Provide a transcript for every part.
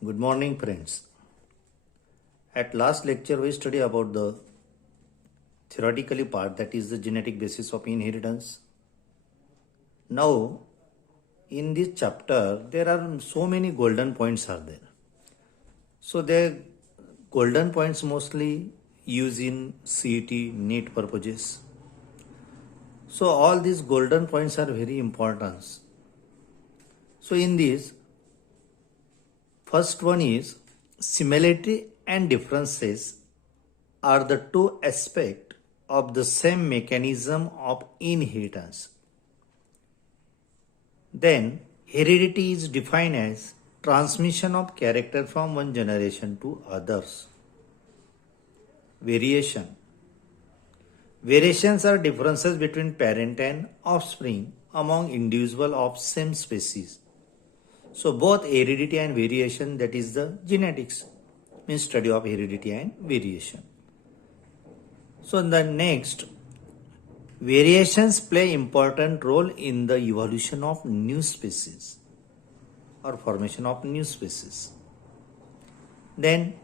Good morning, friends. At last lecture, we study about the theoretically part, that is the genetic basis of inheritance. Now, in this chapter, there are so many golden points are there. So the golden points mostly used in CET, NEET purposes. So all these golden points are very important. So in this, first one is similarity and differences are the two aspects of the same mechanism of inheritance. Then heredity is defined as transmission of character from one generation to others. Variations are differences between parent and offspring among individuals of same species. So both heredity and variation, that is the genetics, means study of heredity and variation. So the next, variations play important role in the evolution of new species or formation of new species. Then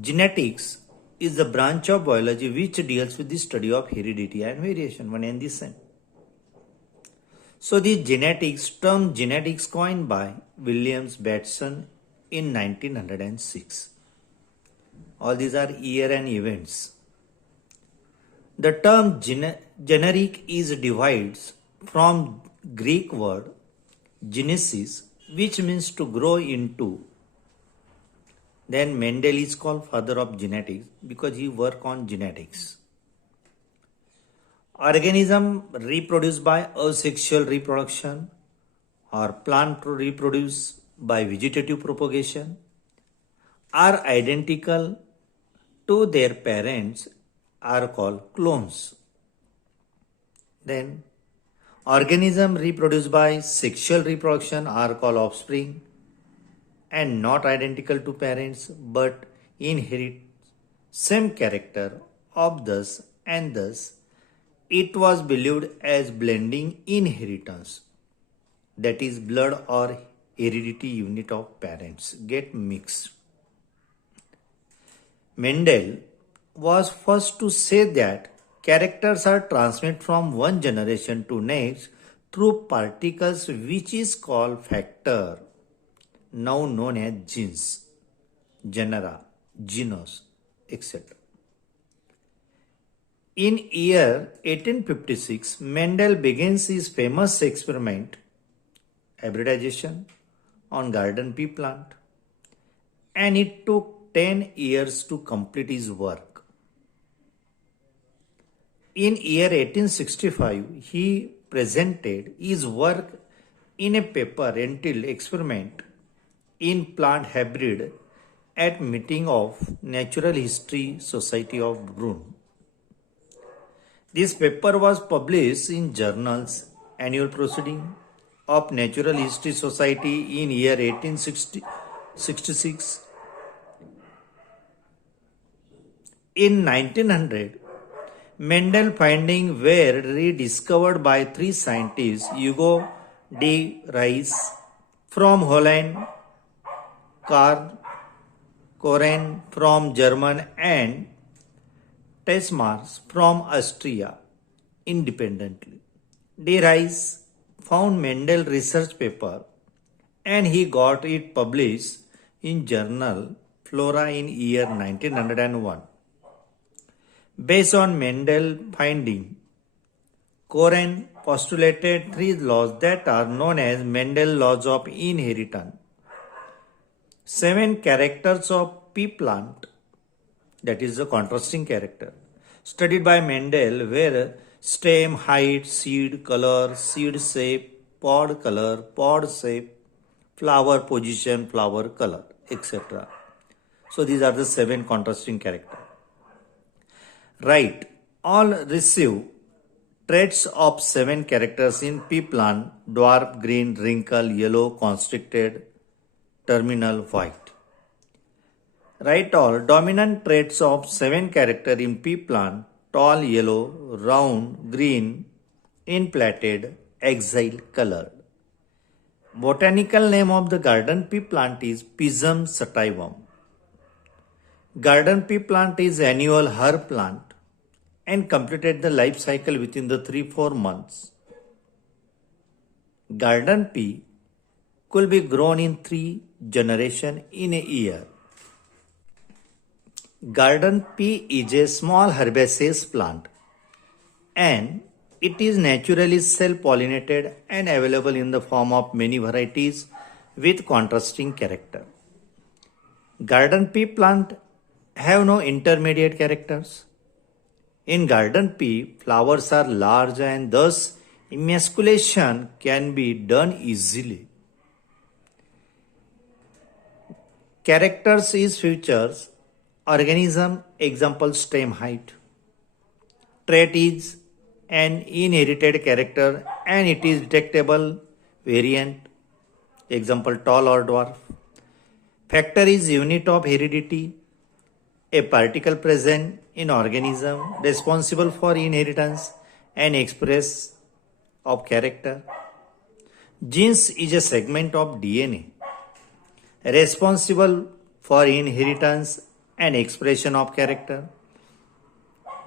genetics is the branch of biology which deals with the study of heredity and variation, one and the same. So the term genetics coined by Williams Bateson in 1906. All these are year and events. The term generic is divides from Greek word genesis, which means to grow into. Then Mendel is called father of genetics because he worked on genetics. Organism reproduced by asexual reproduction or plant reproduce by vegetative propagation are identical to their parents are called clones. Then organism reproduced by sexual reproduction are called offspring and not identical to parents but inherit same character of thus and thus it was believed as blending inheritance, that is blood or heredity unit of parents get mixed. Mendel was first to say that characters are transmitted from one generation to next through particles which is called factor, now known as genes, genera, genus, etc. In year 1856, Mendel begins his famous experiment, hybridization, on garden pea plant, and it took 10 years to complete his work. In year 1865, he presented his work in a paper entitled Experiment in Plant Hybrid at meeting of Natural History Society of Brunn. This paper was published in journals Annual Proceeding of Natural History Society in year 1866. In 1900, Mendel findings were rediscovered by three scientists, Hugo de Rais from Holland, Karl Koren from Germany, and Tesmars from Austria independently. De Rais found Mendel research paper and he got it published in journal Flora in year 1901. Based on Mendel finding, Koren postulated three laws that are known as Mendel laws of inheritance. 7 characters of pea plant, that is the contrasting character, studied by Mendel were stem height, seed color, seed shape, pod color, pod shape, flower position, flower color, etc. So these are the 7 contrasting characters. Right, all receive traits of 7 characters in pea plant: dwarf, green, wrinkle, yellow, constricted, terminal, white. Write all dominant traits of 7 characters in pea plant: tall, yellow, round, green, in platted, exile colored. Botanical name of the garden pea plant is Pisum sativum. Garden pea plant is annual herb plant and completed the life cycle within the 3-4 months. Garden pea could be grown in 3 generations in a year. Garden pea is a small herbaceous plant and it is naturally self-pollinated and available in the form of many varieties with contrasting character. Garden pea plant have no intermediate characters. In garden pea, flowers are large and thus emasculation can be done easily. Characters is features, organism, example stem height. Trait is an inherited character and it is detectable variant, example tall or dwarf. Factor is unit of heredity, a particle present in organism responsible for inheritance and express of character. Genes is a segment of DNA responsible for inheritance and expression of character.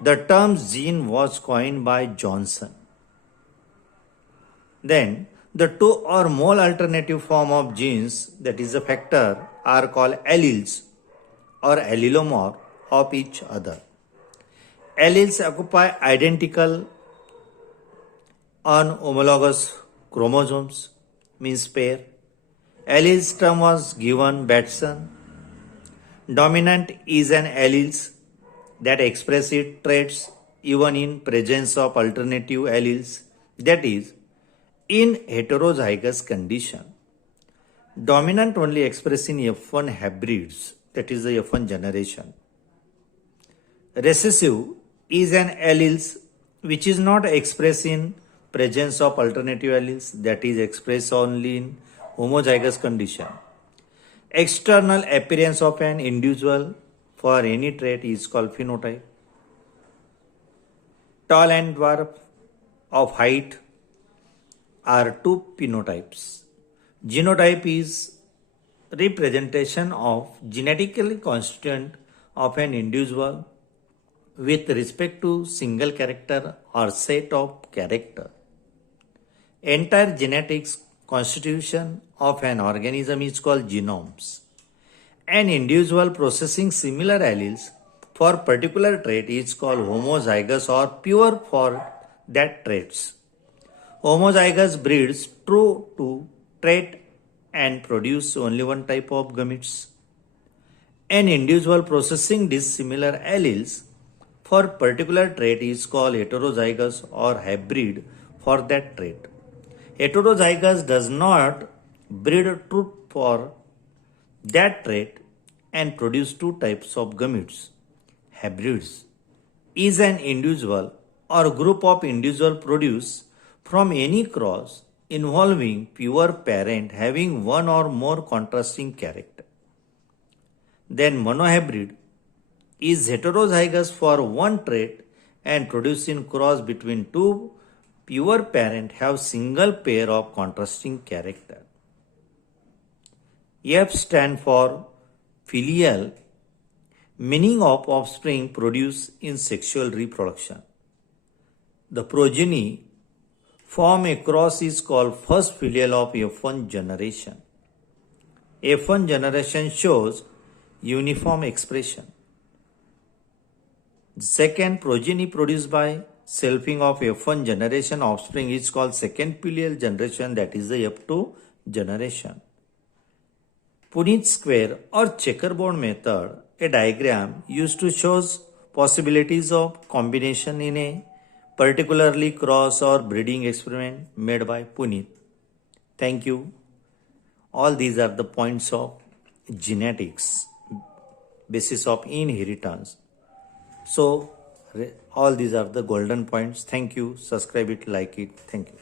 The term gene was coined by Johnson. Then the 2 or more alternative form of genes, that is a factor, are called alleles or allelomorph of each other. Alleles occupy identical on homologous chromosomes, means pair. Alleles term was given Batson. Dominant is an alleles that express its traits even in presence of alternative alleles, that is, in heterozygous condition. Dominant only expressed in F1 hybrids, that is the F1 generation. Recessive is an alleles which is not expressed in presence of alternative alleles, that is expressed only in homozygous condition. External appearance of an individual for any trait is called phenotype. Tall and dwarf of height are 2 phenotypes. Genotype is representation of genetically constituent of an individual with respect to single character or set of character. Entire genetics constitution of an organism is called genomes. An individual possessing similar alleles for particular trait is called homozygous or pure for that traits. Homozygous breeds true to trait and produce only one type of gametes. An individual possessing dissimilar alleles for particular trait is called heterozygous or hybrid for that trait. Heterozygous does not breed true for that trait and produce 2 types of gametes. Hybrids is an individual or group of individuals produced from any cross involving pure parent having one or more contrasting character. Then monohybrid is heterozygous for one trait and producing cross between 2 pure parent have single pair of contrasting character. F stand for filial, meaning of offspring produced in sexual reproduction. The progeny form a cross is called first filial of F1 generation. F1 generation shows uniform expression. The second progeny produced by selfing of F1 generation offspring is called second filial generation, that is the F2 generation. Punnett square or checkerboard method, a diagram used to show possibilities of combination in a particularly cross or breeding experiment made by Punnett. Thank you. All these are the points of genetics, basis of inheritance. So all these are the golden points. Thank you. Subscribe it, like it. Thank you.